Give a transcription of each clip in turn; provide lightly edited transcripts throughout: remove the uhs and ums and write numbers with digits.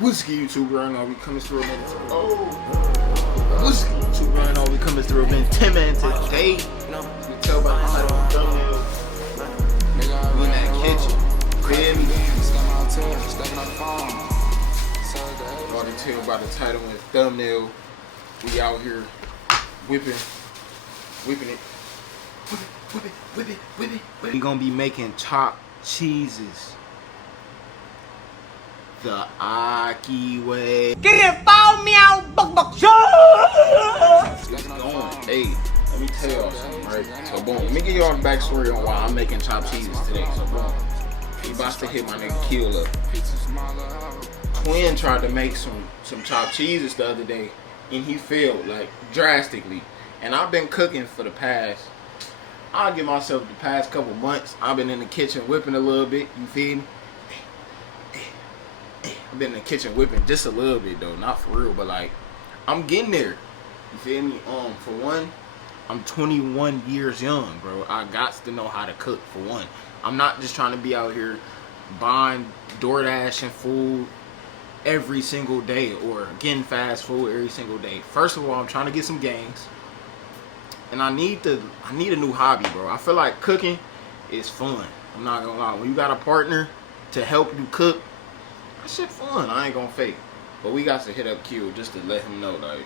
Whiskey YouTube right now, we coming through in Whiskey YouTube right now, we coming through in 10 minutes today. You can tell by the title and thumbnail. We in that kitchen. Feel me? You can tell by the title and thumbnail. We out here whipping it. Whip it. We gonna be making chopped cheeses the ocky way. Get foul meow buck. Hey, let me tell y'all something, right? So boom, let me give y'all the backstory on why I'm making chopped cheeses today. So boom, he about to hit my nigga Kill up. Twin tried to make some chopped cheeses the other day, and he failed like drastically. And I've been cooking for the past, I'll give myself the past couple months. I've been in the kitchen whipping a little bit. You feel me? I've been in the kitchen whipping just a little bit though, not for real, but like I'm getting there. You feel me? For one, I'm 21 years young, bro. I got to know how to cook. For one, I'm not just trying to be out here buying DoorDash and food every single day or getting fast food every single day. First of all, I'm trying to get some gains, and I need a new hobby, bro. I feel like cooking is fun. I'm not gonna lie. When you got a partner to help you cook, that shit fun. I ain't gonna fake. But we got to hit up Q just to let him know, like,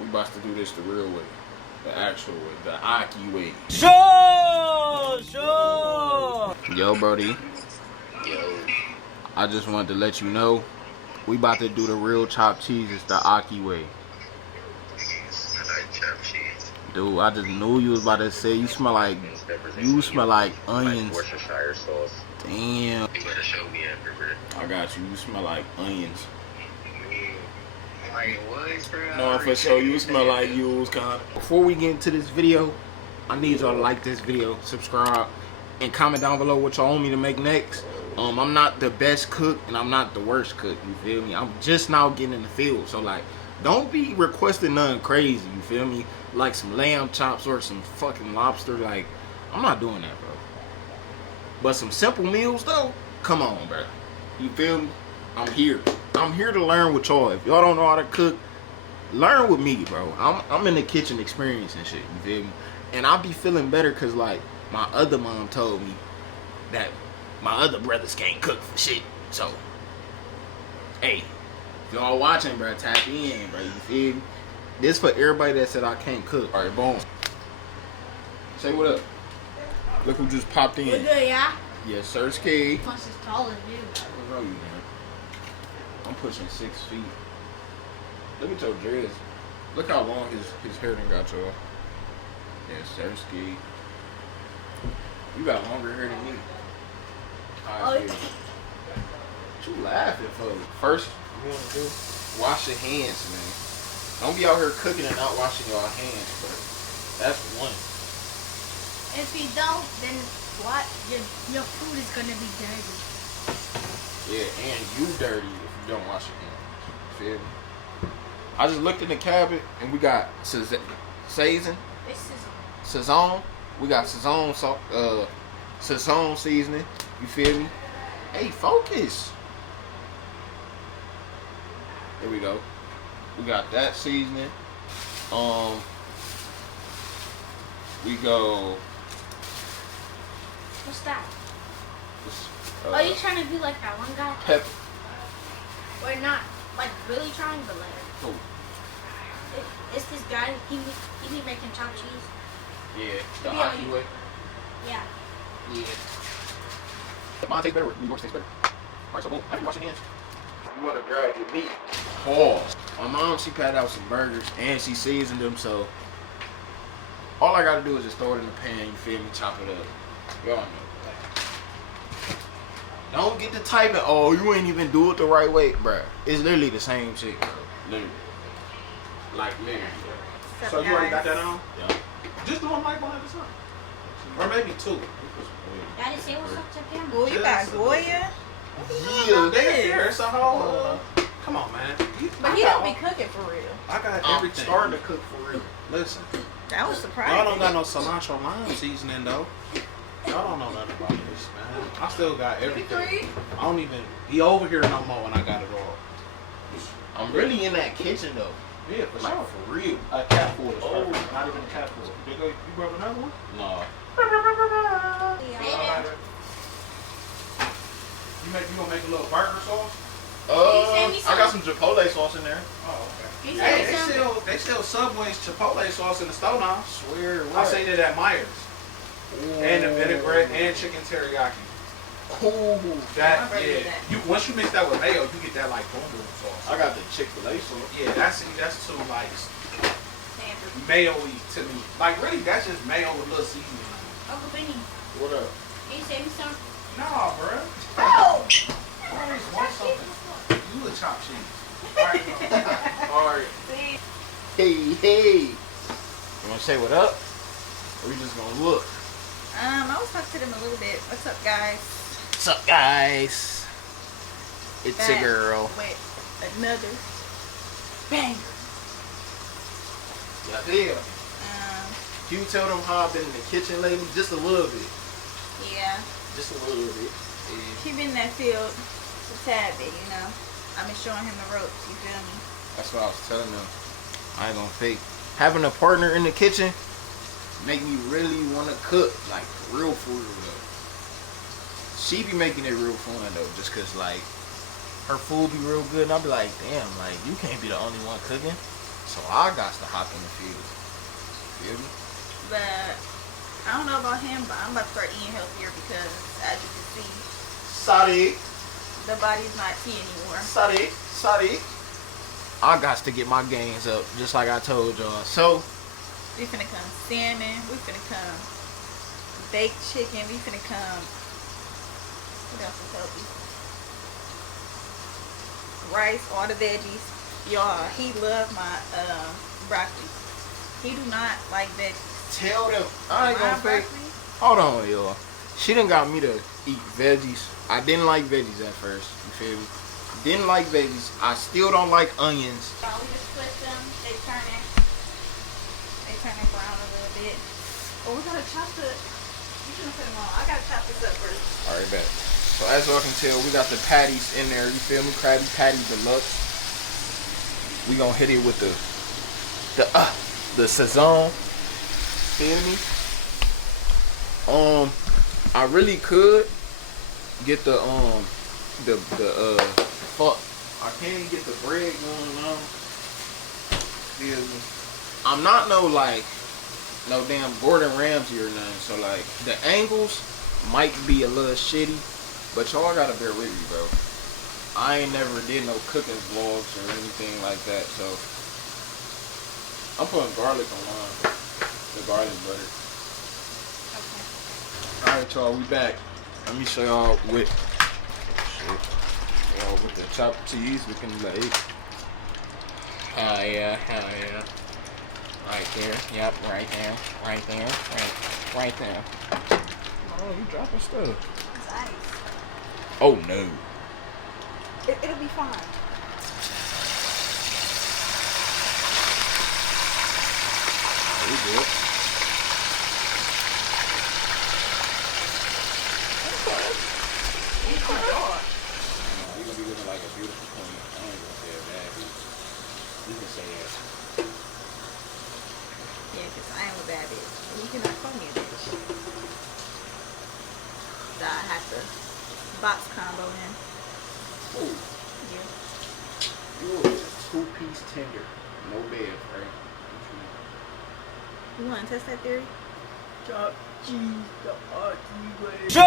we about to do this the real way, the actual way, the ocky way. Sure. Yo, Brody. Yo. I just wanted to let you know, we about to do the real chopped cheeses the ocky way. I like chopped cheese. Dude, I just knew you was about to say you smell like onions. Worcestershire sauce. Damn. You gotta show me after, bro. I got you. You smell like onions. Like what, bro? No, for sure. You smell like you was kind of. Before we get into this video, I need y'all to like this video, subscribe, and comment down below what y'all want me to make next. I'm not the best cook and I'm not the worst cook. You feel me? I'm just now getting in the field, so like, don't be requesting nothing crazy. You feel me? Like some lamb chops or some fucking lobster. Like, I'm not doing that, bro. But some simple meals though, come on, bro. You feel me? I'm here. I'm here to learn with y'all. If y'all don't know how to cook, learn with me, bro. I'm in the kitchen experience and shit. You feel me? And I'll be feeling better because like my other mom told me that my other brothers can't cook for shit. So, hey, if y'all watching, bro, tap in, bro. You feel me? This for everybody that said I can't cook. All right, boom. Say what up. Look who just popped in. We're good, yeah? Yes, sir, Ski. Plus it's tall as you. What's wrong with you, man? I'm pushing 6 feet. Look at your dreads. Look how long his hair done got, y'all. Yes, sir, Ski. You got longer hair than me. Oh, What you laughing for? First, you want to do? Wash your hands, man. Don't be out here cooking and not washing your hands, bro. That's one. If you don't, then what? Your food is gonna be dirty. Yeah, and you dirty if you don't wash your hands. Feel me? I just looked in the cabinet and we got Sazon. This is Sazon. We got Sazon seasoning. You feel me? Hey, focus. There we go. We got that seasoning. We go. what's that? Are you trying to be like that one guy? Pepper. Or not? Like really trying, but like Cool. it's this guy. He be making chopped cheese. Yeah, the Yeah, ocky way. Yeah. Yeah. Mine tastes better. Yours tastes better. Alright, so boom. After you wash your hands, you want to grab your meat. Pause. My mom, she patted out some burgers and she seasoned them, so all I gotta do is just throw it in the pan. You feel me? Chop it up. Y'all know. Don't get to typing. Oh, you ain't even do it the right way, bruh. It's literally the same shit, bro. Literally. Like literally. So you already got that on? Yeah. Just do them like one at a time. Or maybe two. Daddy, say what's up to him. Oh, you got Goya? Yeah, There, it's a whole. Come on, man. But he don't be cooking for real. I got I'm everything. starting to cook for real. Listen, That was y'all surprising. don't got no cilantro lime seasoning though. Y'all don't know nothing about it. finished, man. I still got everything. 53? I don't even be over here no more when I got it all. I'm really in that kitchen though. Yeah, for Like sure. for real. A cat food is perfect. Not even a cat food. You brought another one? No. You gonna make a little burger sauce? send me I some? got some Chipotle sauce in there. Oh, okay. Can you Hey, send me some? they sell Subway's Chipotle sauce in the store now. Swear. I seen it at Myers. And the vinaigrette and chicken teriyaki. Cool. That, I'd rather yeah. do that. You once you mix that with mayo, you get that like boom boom sauce. I got the Chick-fil-A sauce. Yeah, that's too like mayo-y to me. Like really, that's just mayo with a little seasoning. Uncle Benny, What up? can you send me some? Nah, bro. Oh! I always want something. You a chop cheese. Alright, Alright. See? Hey. You wanna say what up? Or you just gonna look? I was talking to them a little bit. What's up, guys? What's up, guys? It's a Back girl. with another banger. Yeah. Can you tell them how I've been in the kitchen lately? Just a little bit. Yeah. Just a little bit. Yeah. He been in that field a tad bit, you know. I've been showing him the ropes, you feel me? That's what I was telling them. I ain't gonna fake. Having a partner in the kitchen make me really want to cook, like real food though. She be making it real fun though, just cause like her food be real good, and I be like, damn, like you can't be the only one cooking, so I got to hop in the field. Feel me? But I don't know about him, but I'm about to start eating healthier because, as you can see, Sorry. the body's not tea anymore. Sorry. I got to get my gains up, just like I told y'all. So We finna come salmon. We finna come baked chicken. We finna come. What else is healthy? Rice, all the veggies. Y'all, he loved my broccoli. He do not like veggies. tell them I ain't My gonna fake. broccoli? Hold on, y'all. She done got me to eat veggies. I didn't like veggies at first. You feel me? Didn't like veggies. I still don't like onions. We just split them. They turning brown a little bit. Oh, we gotta chop the. You shouldn't put them on. I gotta chop this up first. All right, bet. So as y'all can tell, we got the patties in there. You feel me? Krabby Patty Deluxe. We gonna hit it with the Sazon. Feel me? I really could get the fuck. I can't get the bread going on. Feel me? I'm not no damn Gordon Ramsay or nothing. So like the angles might be a little shitty, but y'all gotta bear with me, bro. I ain't never did no cooking vlogs or anything like that, so I'm putting garlic on mine. The garlic butter. Okay. Alright, y'all, we back. Let me show y'all with the chopped cheese looking like. Hell yeah. Right there. Yep, right there. Right there. Oh, you dropping stuff. It's ice. Oh no. It'll be fine. We good. Oh my God. You're gonna be looking like a beautiful queen. I ain't gonna say it bad, but you can say it. Yeah, because I am a bad bitch. You cannot call me a bitch. So I have to box combo in. Oh, Yeah. you a two-piece tender. No bed, right? You want to test that theory? Chop cheese the RT way. Sure!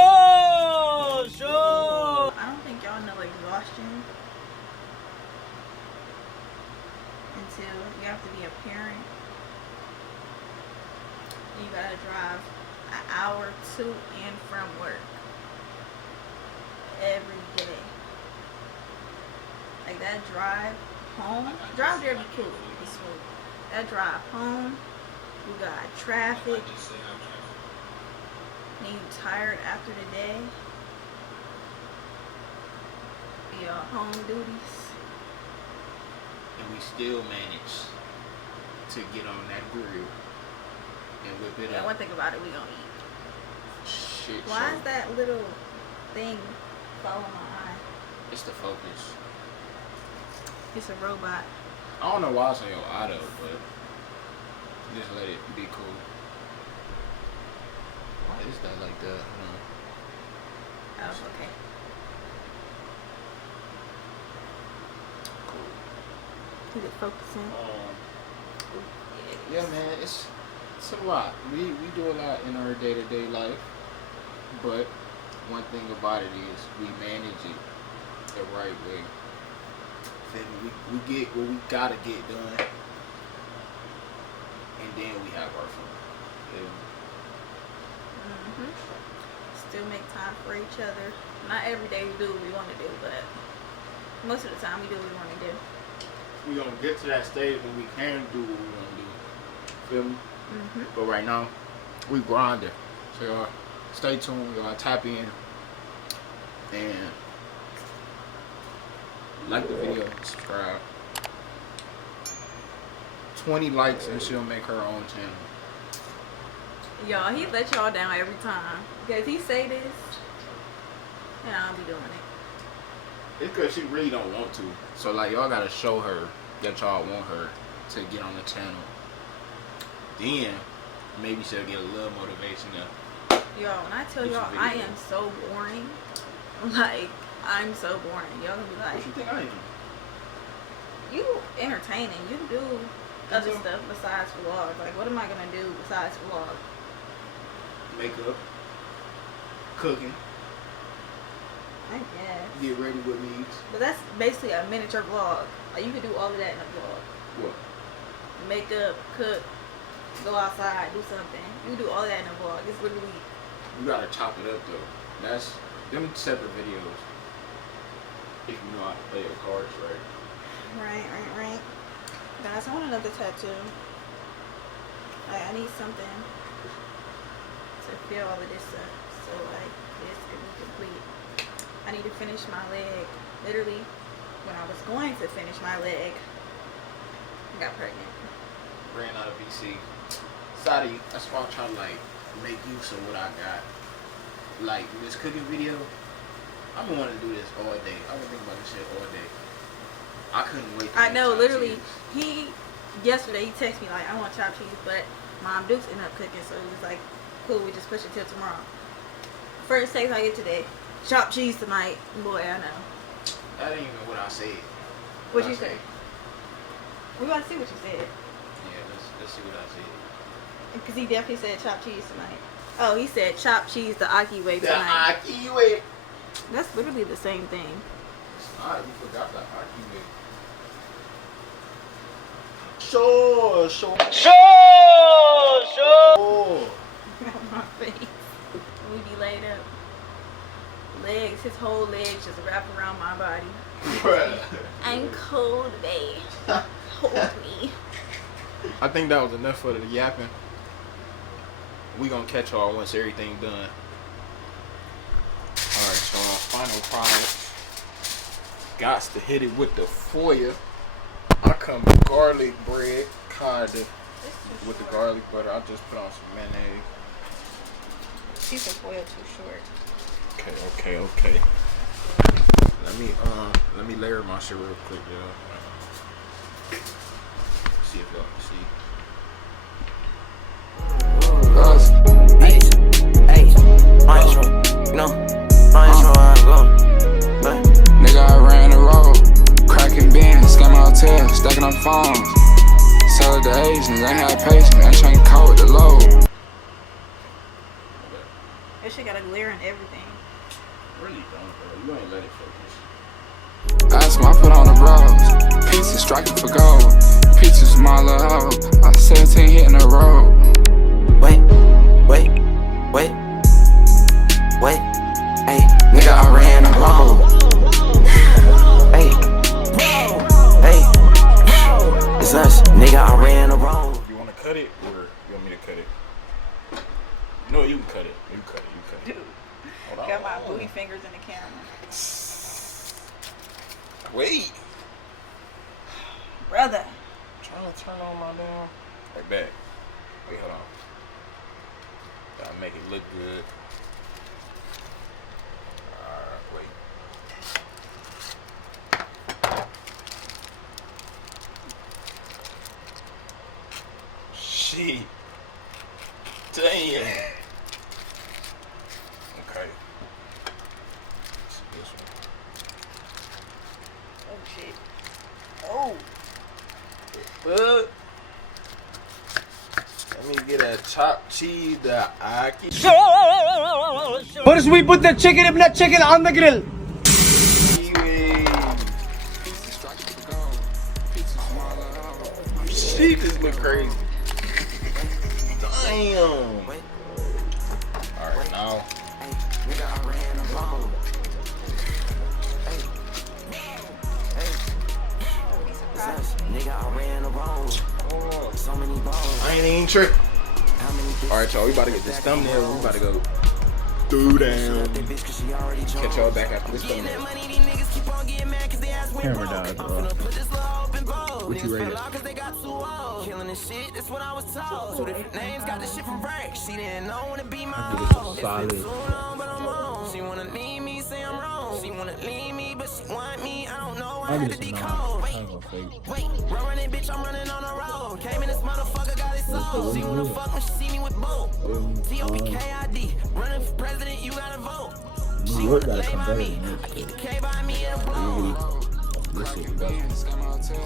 I don't think y'all know exhaustion until you have to be a parent. You gotta drive an hour to and from work every day. Like that drive home, drive there be cool, be smooth. That drive home, you got traffic, then you tired after the day, your home duties. And we still manage to get on that grill and whip it Yeah, up. one thing about it, we gonna eat. shit. Why so is that little thing following my eye? it's the focus. It's a robot. I don't know why it's on your eye though, but just let it be cool. Why is that like that? Oh, okay. Cool. Is it focusing? Yeah, man, it's a lot. We do a lot in our day-to-day life, but one thing about it is we manage it the right way. We get what we gotta get done, and then we have our fun. Mm-hmm. Still make time for each other. Not every day we do what we want to do, but most of the time we do what we want to do. We gonna get to that stage when we can do what we want to do. Feel me? Mm-hmm. But right now, we grinding. So y'all stay tuned. Y'all tap in and like the video, subscribe. 20 likes and she'll make her own channel. Y'all, he let y'all down every time. Because he say this, and I'll be doing it. It's because she really don't want to. So like y'all gotta show her that y'all want her to get on the channel. Then maybe she'll get a little motivation to. Y'all, when I tell do some y'all I videos. am so boring, like, I'm so boring. Y'all gonna be like, What you think I am? you entertaining. You do other stuff besides vlogs. Like, what am I gonna do besides vlog? Makeup, cooking, I guess. get ready with me. But that's basically a miniature vlog. Like, you could do all of that in a vlog. What? Makeup, cook, go outside, do something. You can do all of that in a vlog. It's literally. You gotta chop it up though. That's them separate videos. If you know how to play your cards right. Right. Guys, I want another tattoo. Like, I need something to fill all of this up. So, like, this could be complete. I need to finish my leg. Literally, when I was going to finish my leg, I got pregnant. Ran out of VC. Sorry, that's why I'm trying to like make use of what I got. Like this cooking video, I've been wanting to do this all day. I've been thinking about this shit all day. I couldn't wait. To I make know, chopped literally, cheese. yesterday he texted me like, I want chopped cheese, but Mom Duke's ended up cooking, so he was like, cool, we just push it till tomorrow. First text I get today, chopped cheese tonight. Boy, I know. That ain't even what I said. What you say? We about to see what you said. Yeah, let's see what I said. Because he definitely said chopped cheese tonight. Oh, he said chopped cheese the ocky way The tonight. ocky way. That's literally the same thing. It's not. You forgot the ocky way. Sure. My face. We be laid up. Legs, his whole legs just wrap around my body. Bruh. I'm cold, babe. Hold me. I think that was enough for the yapping. We gonna catch y'all once everything done. Alright, so our final product. Gots to hit it with the foil. I come with garlic bread, kinda. With the garlic butter, I just put on some mayonnaise. She's a foil too short. Okay. Let me layer my shit real quick, y'all. See if y'all can see. Nigga, I ran the road, cracking bins, got my hotel, stacking up phones. Sell it to Asians, ain't had patience, ain't trying to cope with the load. That shit got a glare and everything. Really don't, bro. You ain't let it focus. That's my put on the bros. Pieces striking for gold. Peaches my little hoe. I 17 hitting the road. Wait. Hey, nigga, I ran the road. Hey. It's us, nigga, I ran the road. You want to cut it, or you want me to cut it? No, you can cut it. You cut it. Dude, Hold on. got my booty fingers in the camera. Wait. Brother. Trying to turn on my damn. Like that. Wait, hold on. Gotta make it look good. shit. Damn. Okay. This one. Oh shit. Oh. Let me get a chopped cheese, the ocky. First we put the chicken on the grill. Shit, this look crazy. Damn. Alright, now. Nigga, I ran a road. So many balls. I ain't even tripping. Alright, y'all, we about to get this thumbnail. We about to go through down. Catch y'all back after this thumbnail. Camera dog, bro. What you rated? Killing this shit, that's what I was told. Two different names, got this shit from Break. She didn't know when to be my I give it a solid. She wanna leave me, say I'm wrong. She wanna leave me, but she want me. I don't know. I give it a 9. I'm gonna fake. Wait, running, bitch, I'm running on the road. Came in this motherfucker, got it sold. She wanna fuck when she see me with both. T-O-P-K-I-D. Running for president, you gotta vote. New York gotta come better than this. I keep the K by me and a blow. This shit better.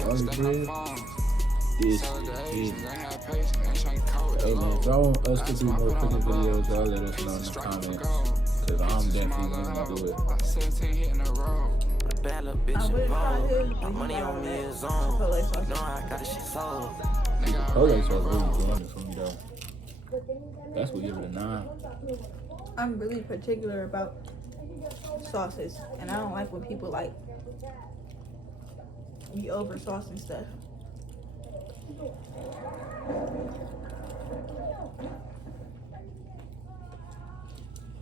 Only good. This shit. Hey man, if y'all want us to do more cooking videos, y'all let us know in the comments. Cause I'm definitely gonna do it. Bad little bitch and bold. My money on me is on. No, I got this shit sold. Police are really doing it for me though. That's what gives it a 9. I'm really particular about sauces, and I don't like when people like be over sauce and stuff.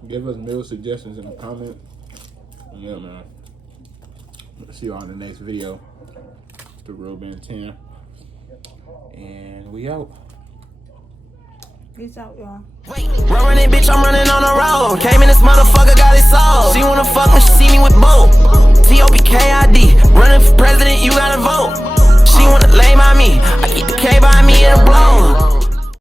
Give us meal suggestions in the comments. Yeah, man. See you on the next video. The Real Ben 10. And we out. Peace out, y'all. Wait, running, bitch, I'm running on the road. Came in this motherfucker, got it sold. She wanna fuck when she see me with both. T-O-P-K-I-D. Running for president, you gotta vote. She wanna lay by me. I keep the K by me and a blow.